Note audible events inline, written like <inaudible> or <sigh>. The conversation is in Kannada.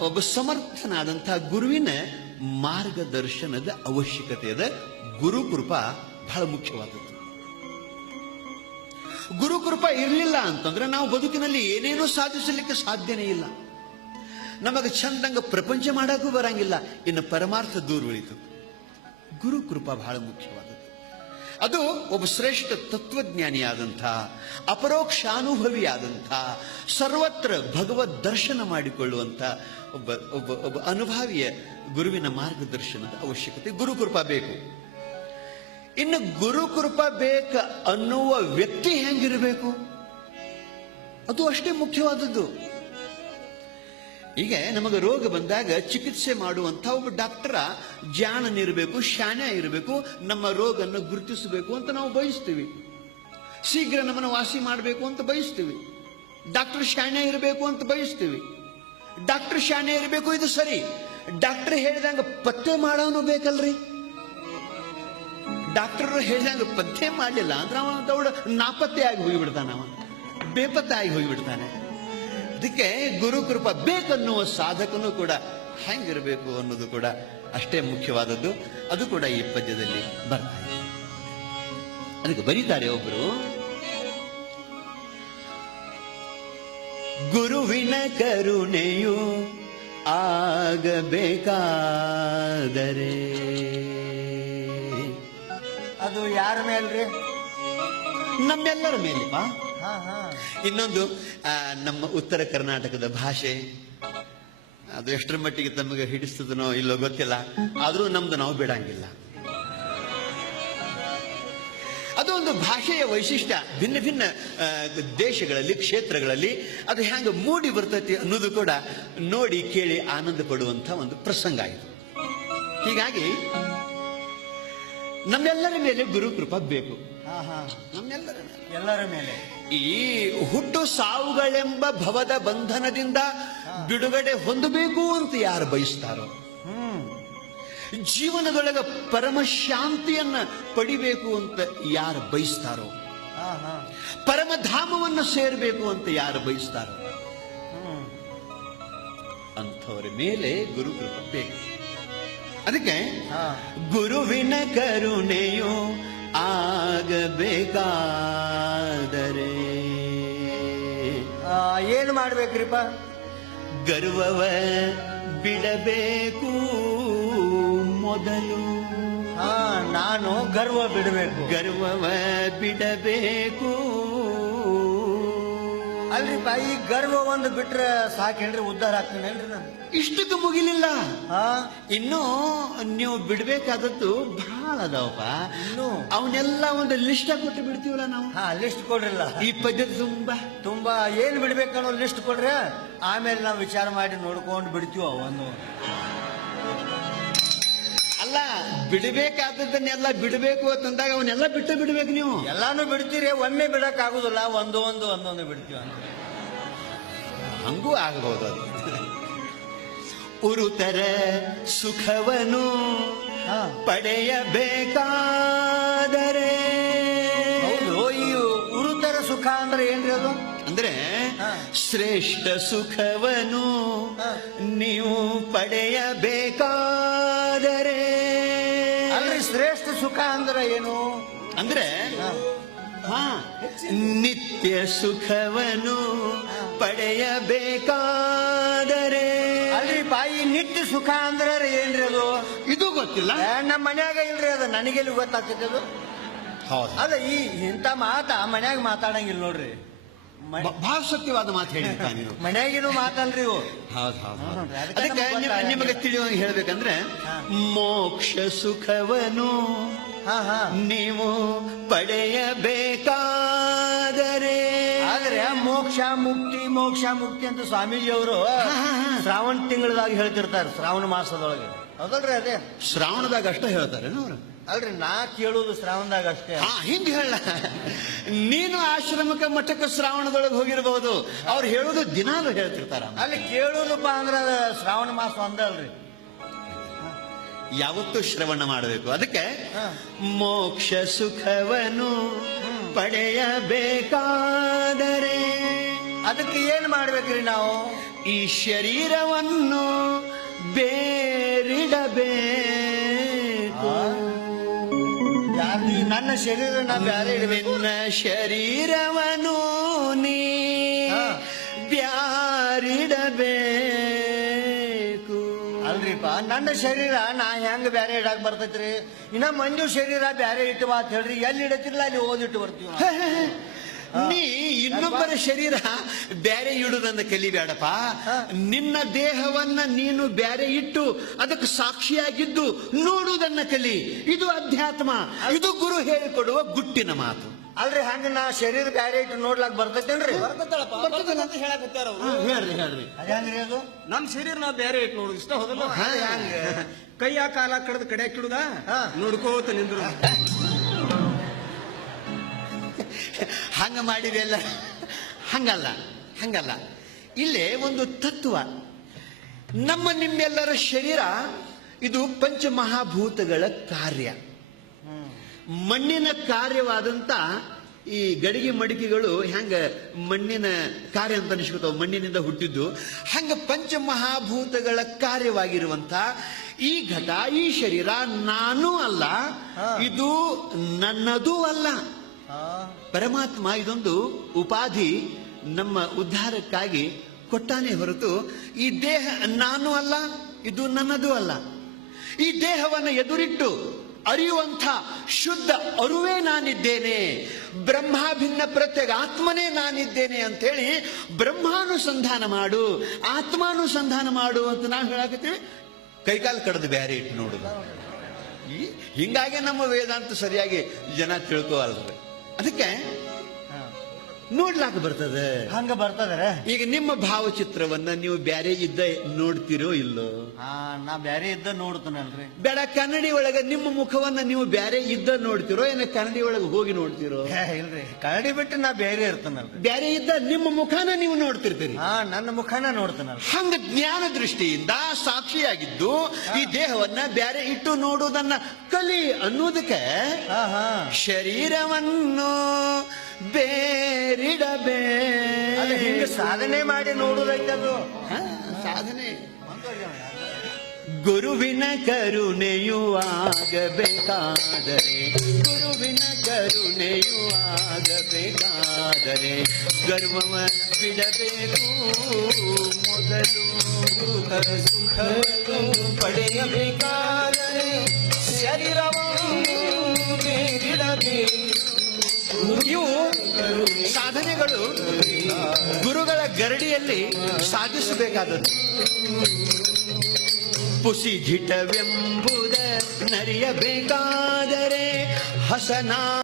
ಒಬ್ಬ ಸಮರ್ಥನಾದಂತಹ ಗುರುವಿನ ಮಾರ್ಗದರ್ಶನದ ಅವಶ್ಯಕತೆ ಇದೆ ಗುರು ಕೃಪಾ ಬಹಳ ಮುಖ್ಯವಾದದ್ದು. ಗುರು ಕೃಪಾ ಇರಲಿಲ್ಲ ಅಂತಂದ್ರೆ ನಾವು ಬದುಕಿನಲ್ಲಿ ಏನೇನೋ ಸಾಧಿಸಲಿಕ್ಕೆ ಸಾಧ್ಯನೇ ಇಲ್ಲ. ನಮಗೆ ಚಂದಂಗ ಪ್ರಪಂಚ ಮಾಡಕ್ಕೂ ಬರಂಗಿಲ್ಲ. ಇನ್ನು ಪರಮಾರ್ಥ ದೂರ ಉಳಿತು ಗುರು ಕೃಪಾ ಬಹಳ ಮುಖ್ಯವಾದದ್ದು. ಅದು ಒಬ್ಬ ಶ್ರೇಷ್ಠ ತತ್ವಜ್ಞಾನಿಯಾದಂಥ, ಅಪರೋಕ್ಷಾನುಭವಿಯಾದಂಥ, ಸರ್ವತ್ರ ಭಗವದ್ ದರ್ಶನ ಮಾಡಿಕೊಳ್ಳುವಂಥ ಒಬ್ಬ ಒಬ್ಬ ಒಬ್ಬ ಅನುಭಾವಿಯ ಗುರುವಿನ ಮಾರ್ಗದರ್ಶನದ ಅವಶ್ಯಕತೆ ಗುರುಕೃಪ ಬೇಕು. ಇನ್ನು ಗುರುಕೃಪ ಬೇಕ ಅನ್ನುವ ವ್ಯಕ್ತಿ ಹೆಂಗಿರಬೇಕು? ಅದು ಅಷ್ಟೇ ಮುಖ್ಯವಾದದ್ದು. ಈಗ ನಮಗೆ ರೋಗ ಬಂದಾಗ ಚಿಕಿತ್ಸೆ ಮಾಡುವಂಥ ಒಬ್ಬ ಡಾಕ್ಟರ ಜಾಣನಿರಬೇಕು ಶಾನ ಇರಬೇಕು, ನಮ್ಮ ರೋಗನ್ನು ಗುರುತಿಸಬೇಕು ಅಂತ ನಾವು ಬಯಸ್ತೀವಿ. ಶೀಘ್ರ ನಮ್ಮನ್ನು ವಾಸಿ ಮಾಡಬೇಕು ಅಂತ ಬಯಸ್ತೀವಿ. ಡಾಕ್ಟರ್ ಶಾಣೆ ಇರಬೇಕು ಅಂತ ಬಯಸ್ತೀವಿ. ಡಾಕ್ಟರ್ ಶಾಣೆ ಇರಬೇಕು ಇದು ಸರಿ. ಡಾಕ್ಟರ್ ಹೇಳಿದಂಗೆ ಪತ್ತೆ ಮಾಡೋನು ಬೇಕಲ್ರಿ? ಡಾಕ್ಟರ್ ಹೇಳಿದಂಗೆ ಪತ್ತೆ ಮಾಡಲಿಲ್ಲ ಅಂದ್ರೆ ಅವನ ದೌಡ ನಾಪತ್ತೆ ಆಗಿ ಹೋಗಿಬಿಡ್ತಾನೆ ಅವ. ಬೇಪತ್ತೆ ಆಗಿ ಹೋಗಿಬಿಡ್ತಾನೆ. ಅದಕ್ಕೆ ಗುರುಕೃಪ ಬೇಕನ್ನುವ ಸಾಧಕನು ಕೂಡ ಹೆಂಗಿರಬೇಕು ಅನ್ನೋದು ಕೂಡ ಅಷ್ಟೇ ಮುಖ್ಯವಾದದ್ದು. ಅದು ಕೂಡ ಈ ಪದ್ಯದಲ್ಲಿ ಬರ್ತಾ ಇದೆ. ಅದಕ್ಕೆ ಬರೀತಾರೆ ಒಬ್ರು. ಗುರುವಿನ ಕರುಣೆಯು ಆಗಬೇಕಾದರೆ. ಅದು ಯಾರ ಮೇಲ್ರಿ? ನಮ್ಮೆಲ್ಲರ ಮೇಲಿಪಾ ಇನ್ನೊಂದು ನಮ್ಮ ಉತ್ತರ ಕರ್ನಾಟಕದ ಭಾಷೆ. ಅದು ಎಷ್ಟರ ಮಟ್ಟಿಗೆ ತಮಗೆ ಹಿಡಿಸ್ತದನೋ ಇಲ್ಲೋ ಗೊತ್ತಿಲ್ಲ. ಆದರೂ ನಮ್ದು ನಾವು ಬಿಡಂಗಿಲ್ಲ. ಅದು ಒಂದು ಭಾಷೆಯ ವೈಶಿಷ್ಟ್ಯ. ಭಿನ್ನ ಭಿನ್ನ ದೇಶಗಳಲ್ಲಿ, ಕ್ಷೇತ್ರಗಳಲ್ಲಿ ಅದು ಹೆಂಗ ಮೂಡಿ ಬರ್ತೈತಿ ಅನ್ನೋದು ಕೂಡ ನೋಡಿ ಕೇಳಿ ಆನಂದ ಪಡುವಂಥ ಒಂದು ಪ್ರಸಂಗ ಆಯಿತು ಹೀಗಾಗಿ ನಮ್ಮೆಲ್ಲರ ಮೇಲೆ ಗುರು ಕೃಪಾ ಬೇಕು. ಹಾ ಹಾ ನಮ್ಮೆಲ್ಲರ ಮೇಲೆ. ಎಲ್ಲರ ಮೇಲೆ. ಈ ಹುಟ್ಟು ಸಾವುಗಳೆಂಬ ಭವದ ಬಂಧನದಿಂದ ಬಿಡುಗಡೆ ಹೊಂದಬೇಕು ಅಂತ ಯಾರು ಬಯಸ್ತಾರೋ? ಹ್ಮ್. ಜೀವನದೊಳಗ ಪರಮ ಶಾಂತಿಯನ್ನ ಪಡಿಬೇಕು ಅಂತ ಯಾರು ಬಯಸ್ತಾರೋ? ಹಾ ಹಾ. ಪರಮಧಾಮವನ್ನು ಸೇರಬೇಕು ಅಂತ ಯಾರು ಬಯಸ್ತಾರೋ? ಅಂಥವರ ಮೇಲೆ ಗುರು ಕೃಪೆ ಬೇಕು. ಅದಕ್ಕೆ ಗುರುವಿನ ಕರುಣೆಯು ಆಗಬೇಕಾದರೆ. ಆ, ಏನ್ ಮಾಡ್ಬೇಕ್ರಿಪ್ಪ? ಗರ್ವವ ಬಿಡಬೇಕು ಮೊದಲು. ಆ ನಾನು ಗರ್ವ ಬಿಡಬೇಕು. ಗರ್ವವ ಬಿಡಬೇಕು ಅಲ್ರಿಪ್ಪ ಈ ಗರ್ವ ಒಂದು ಬಿಟ್ರೆ ಸಾಕೇನ್ರಿ ಉದ್ಧಾರ ಆಗ್ತೀನೇನ್ರಿ ನಾನು. ಇಷ್ಟಕ್ಕೆ ಮುಗಿಲಿಲ್ಲ. ಹಾ? ಇನ್ನು ನೀವು ಬಿಡ್ಬೇಕಾದದ್ದು ಬಹಳ ಅದಾವಪ್ಪ. ಇನ್ನು? ಅವನ್ನೆಲ್ಲ ಒಂದು ಲಿಸ್ಟ್ ಕೊಟ್ಟು ಬಿಡ್ತೀವಲ್ಲ ನಾವು? ಹಾ ಲಿಸ್ಟ್ ಕೊಡ್ರಿಲ್ಲ. ಈ ಪದ್ಧತಿ ತುಂಬಾ. ತುಂಬಾ ಏನ್ ಬಿಡ್ಬೇಕನ್ನೋ ಲಿಸ್ಟ್ ಕೊಡ್ರಿ ಆಮೇಲೆ ನಾವು ವಿಚಾರ ಮಾಡಿ ನೋಡ್ಕೊಂಡು ಬಿಡ್ತೀವ ಒಂದು ಬಿಡಬೇಕಾದದ್ದನ್ನೆಲ್ಲ ಬಿಡಬೇಕು ಅಂತಂದಾಗ ಅವನ್ನೆಲ್ಲ ಬಿಟ್ಟು ಬಿಡಬೇಕು ನೀವು. ಎಲ್ಲಾನು ಬಿಡ್ತೀರಿ ಒಮ್ಮೆ ಬಿಡಕ್ ಆಗುದಿಲ್ಲ ಒಂದು ಒಂದು ಒಂದೊಂದು ಬಿಡ್ತೀವಿ ಅಂತ. ಹಂಗೂ ಆಗಬಹುದು ಅದು. ಉರುತರ ಸುಖವನು. ಪಡೆಯಬೇಕಾದರೆ. ಹೌದು ಈ ಉರುತರ ಸುಖ ಅಂದ್ರೆ ಏನ್ರಿ ಅದು? ಅಂದ್ರೆ ಶ್ರೇಷ್ಠ ಸುಖವನು ನೀವು ಪಡೆಯಬೇಕಾದರೆ. ಅಲ್ರಿ ಶ್ರೇಷ್ಠ ಸುಖ ಅಂದ್ರೆ ಏನು? ಅಂದ್ರೆ ಹಾ. ನಿತ್ಯ ಸುಖವನು ಪಡೆಯಬೇಕಾದರೆ. ಅಲ್ರಿ ಬಾಯಿ ನಿತ್ಯ ಸುಖ ಅಂದ್ರೆ ಏನ್ರಿ ಅದು? ಇದು ಗೊತ್ತಿಲ್ಲ. ನಮ್ಮ ಮನ್ಯಾಗ ಇಲ್ರಿ ಅದು ನನಗೆಲ್ಲಿ ಗೊತ್ತಾಗ್ತದೆ ಅದು? ಹೌದು. ಅದ ಈ ಇಂಥ ಮಾತಾ ಮನ್ಯಾಗ ಮಾತಾಡಂಗಿಲ್ಲ ನೋಡ್ರಿ. ಬಹಳ ಸತ್ಯವಾದ ಮಾತು ಹೇಳಿರ್ತಾನೆ ನೀವು. ಮನ್ಯಾಗಿನೂ ಮಾತಲ್ರಿ ಇವು. ಹೌದು ಹೌದು. ಅದಕ್ಕೆ ನಮ್ಗೆ ನಿಮ್- ನಿಮಗೆ ತಿಳಿಯುವಂಗೆ ಹೇಳ್ಬೇಕಂದ್ರೆ. ಮೋಕ್ಷ ಸುಖವನು ಹಾ ಹಾ. ನೀವು ಪಡೆಯಬೇಕಾದರೆ. ಆದ್ರೆ ಮೋಕ್ಷ ಮುಕ್ತಿ ಮೋಕ್ಷ ಮುಕ್ತಿ ಅಂತ ಸ್ವಾಮೀಜಿ ಹಾ. ಶ್ರಾವಣ ತಿಂಗಳದಾಗ ಹೇಳ್ತಿರ್ತಾರೆ ಶ್ರಾವಣ ಮಾಸದೊಳಗೆ. ಹೌದಲ್ರಿ ಅದೇ? ಶ್ರಾವಣದಾಗ ಅಷ್ಟೇ ಹೇಳ್ತಾರೆ ಅವ್ರು? ಅಲ್ರಿ ನಾ ಕೇಳುದು ಶ್ರಾವಣದಾಗ ಅಷ್ಟೇ. ಹಾ ಹಿಂಗ್ ಹೇಳ. ನೀನು ಆಶ್ರಮಕ್ಕೆ ಮಠಕ್ಕೆ ಶ್ರಾವಣದೊಳಗೆ ಹೋಗಿರಬಹುದು ಅವ್ರು ಹೇಳುದು ದಿನಾಲು ಹೇಳ್ತಿರ್ತಾರ. ಅಲ್ಲಿ ಕೇಳುದಪ್ಪ ಅಂದ್ರ ಅದ ಶ್ರಾವಣ ಮಾಸ ಒಂದಲ್ರಿ. ಯಾವತ್ತೂ ಶ್ರವಣ ಮಾಡಬೇಕು. ಅದಕ್ಕೆ. ಮೋಕ್ಷ ಸುಖವನ್ನು ಪಡೆಯಬೇಕಾದರೆ. ಅದಕ್ಕೆ ಏನ್ ಮಾಡ್ಬೇಕ್ರಿ ನಾವು? ಈ ಶರೀರವನ್ನು ಬೇರಿಡಬೇಕು. ನನ್ನ ಶರೀರ ನಾ ಬ್ಯಾರೆ ಇಡಬೇಕು. ನಿನ್ನ ಶರೀರವನು ನೀ. ಬ್ಯಾರಿಡಬೇಕು. ಅಲ್ರಿಪ್ಪ ನನ್ನ ಶರೀರ ನಾ ಹೆಂಗ್ ಬ್ಯಾರೆ ಇಡಾಕ್ ಬರ್ತೈತ್ರಿ? ಇನ್ನ ಮಂಜು ಶರೀರ ಬ್ಯಾರೆ ಇಟ್ಟು ಅಂತ ಹೇಳ್ರಿ. ಎಲ್ಲಿ ಇಡತಿಲ್ಲ ಅಲ್ಲಿ ಓದಿಟ್ಟು ಬರ್ತೀವಿ. ನೀ ಇನ್ನೊಬ್ಬರ ಶರೀರ ಬ್ಯಾರೆ ಇಡುದನ್ನ ಕಲಿಬೇಡಪ್ಪ. ನಿನ್ನ ದೇಹವನ್ನ ನೀನು ಬ್ಯಾರೆ ಇಟ್ಟು ಅದಕ್ಕೆ ಸಾಕ್ಷಿಯಾಗಿದ್ದು ನೋಡುವುದನ್ನ ಕಲಿ. ಇದು ಅಧ್ಯಾತ್ಮ. ಇದು ಗುರು ಹೇಳಿಕೊಡುವ ಗುಟ್ಟಿನ ಮಾತು. ಅಲ್ರಿ ಹಂಗ ನಾ ಶರೀರ ಬ್ಯಾರೆ ಇಟ್ಟು ನೋಡ್ಲಾಕ್ ಬರ್ತೈತೇನ್ರಿ? ಅವ್ರು. ಹೇಳ್ರಿ ಹೇಳ್ರಿ. ಅದೇನ್ರಿ ಅದು? ನಮ್ ಶರೀರ ನಾವ್ ಬ್ಯಾರೆ ಇಟ್ಟು ನೋಡುದು ಇಷ್ಟ ಹೋದಲ್ಲ. ಕೈಯ ಕಾಲ ಕಡದ ಕಡೆ ಕಿಡುದ ಹಾ. ನೋಡ್ಕೋತ ನಿಂದ್ರು. <laughs> ಹಂಗ ಮಾಡಿದೆಲ್ಲ ಹಂಗಲ್ಲ ಹಂಗಲ್ಲ. ಇಲ್ಲೇ ಒಂದು ತತ್ವ. ನಮ್ಮ ನಿಮ್ಮೆಲ್ಲರ ಶರೀರ ಇದು ಪಂಚಮಹಾಭೂತಗಳ ಕಾರ್ಯ. ಮಣ್ಣಿನ ಕಾರ್ಯವಾದಂತ ಈ ಗಡಿಗೆ ಮಡಿಕೆಗಳು ಹೆಂಗೆ ಮಣ್ಣಿನ ಕಾರ್ಯ ಅಂತ ಅನಿಸ್ಕೊತಾವ ಮಣ್ಣಿನಿಂದ ಹುಟ್ಟಿದ್ದು. ಹಂಗ ಪಂಚಮಹಾಭೂತಗಳ ಕಾರ್ಯವಾಗಿರುವಂತ ಈ ಘಟ ಈ ಶರೀರ ನಾನೂ ಅಲ್ಲ. ಇದು ನನ್ನದೂ ಅಲ್ಲ. ಪರಮಾತ್ಮ ಇದೊಂದು ಉಪಾಧಿ ನಮ್ಮ ಉದ್ಧಾರಕ್ಕಾಗಿ ಕೊಟ್ಟಾನೆ ಹೊರತು ಈ ದೇಹ ನಾನು ಅಲ್ಲ, ಇದು ನನ್ನದು ಅಲ್ಲ. ಈ ದೇಹವನ್ನು ಎದುರಿಟ್ಟು ಅರಿಯುವಂಥ ಶುದ್ಧ ಅರುವೇ ನಾನಿದ್ದೇನೆ, ಬ್ರಹ್ಮಾಭಿನ್ನ ಪ್ರತ್ಯೇಕ ಆತ್ಮನೇ ನಾನಿದ್ದೇನೆ ಅಂತೇಳಿ ಬ್ರಹ್ಮಾನುಸಂಧಾನ ಮಾಡು, ಆತ್ಮಾನುಸಂಧಾನ ಮಾಡು ಅಂತ ನಾವು ಹೇಳಾಕತ್ತೀವಿ. ಕೈಕಾಲು ಕಡದು ಬ್ಯಾರೆ ಇಟ್ಟು ನೋಡುದು ಹಿಂಗಾಗೆ ನಮ್ಮ ವೇದಾಂತ ಸರಿಯಾಗಿ ಜನ ತಿಳ್ಕೋವಲ್ರಿ. ಅದಕ್ಕೆ. ನೋಡ್ಲಾಕ ಬರ್ತದ. ಹಂಗ ಬರ್ತದ್ರೆ? ಈಗ ನಿಮ್ಮ ಭಾವಚಿತ್ರವನ್ನ ನೀವು ಬ್ಯಾರೆ ಇದ್ದ ನೋಡ್ತಿರೋ ಇಲ್ಲೋ? ಹಾ ನಾ ಬ್ಯಾರೆ ಇದ್ದ ನೋಡ್ತೀನಲ್ರಿ? ಬೇಡ ಕನ್ನಡಿ ಒಳಗ ನಿಮ್ಮ ಮುಖವನ್ನ ನೀವು ಬ್ಯಾರೆ ಇದ್ದ ನೋಡ್ತಿರೋ ಏನ ಕನ್ನಡಿ ಒಳಗೆ ಹೋಗಿ ನೋಡ್ತಿರೋ? ಇಲ್ರಿ. ಕನ್ನಡಿ ಬಿಟ್ಟು ನಾ ಬ್ಯಾರೆ ಇರ್ತಾನಲ್ರಿ. ಬ್ಯಾರೆ ಇದ್ದ ನಿಮ್ಮ ಮುಖಾನ ನೀವು ನೋಡ್ತಿರ್ತೀರಿ. ಹಾ ನನ್ನ ಮುಖಾನ ನೋಡ್ತಾನಲ್ರಿ. ಹಂಗ ಜ್ಞಾನ ದೃಷ್ಟಿಯಿಂದ ಸಾಕ್ಷಿಯಾಗಿದ್ದು ಈ ದೇಹವನ್ನ ಬ್ಯಾರೆ ಇಟ್ಟು ನೋಡುವುದನ್ನ ಕಲಿ ಅನ್ನೋದಕ್ಕೆ ಶರೀರವನ್ನು ಬೇರೆ ಬೇರಿಡಬೇ ಅಲ್ಲ ಹಿಂಗ ಸಾಧನೆ ಮಾಡಿ ನೋಡುದೈತದು ಅದು ಸಾಧನೆ. ಗುರುವಿನ ಕರುಣೆಯು ಆಗಬೇಕಾದರೆ ಗುರುವಿನ ಕರುಣೆಯು ಆಗಬೇಕಾದರೆ ಗರ್ವವ ಬಿಡಬೇಕು. ಮೊದಲು ಸುಖ ಸುಖ ಪಡೆಯಬೇಕಾದರೆ ಶರೀರವನ್ನು ಇವು ಸಾಧನೆಗಳು ಗುರುಗಳ ಗರಡಿಯಲ್ಲಿ ಸಾಧಿಸಬೇಕಾದದ್ದು. ಪುಸಿ ಜಿಟವೆಂಬುದ ನರಿಯಬೇಕಾದರೆ ಹಸನ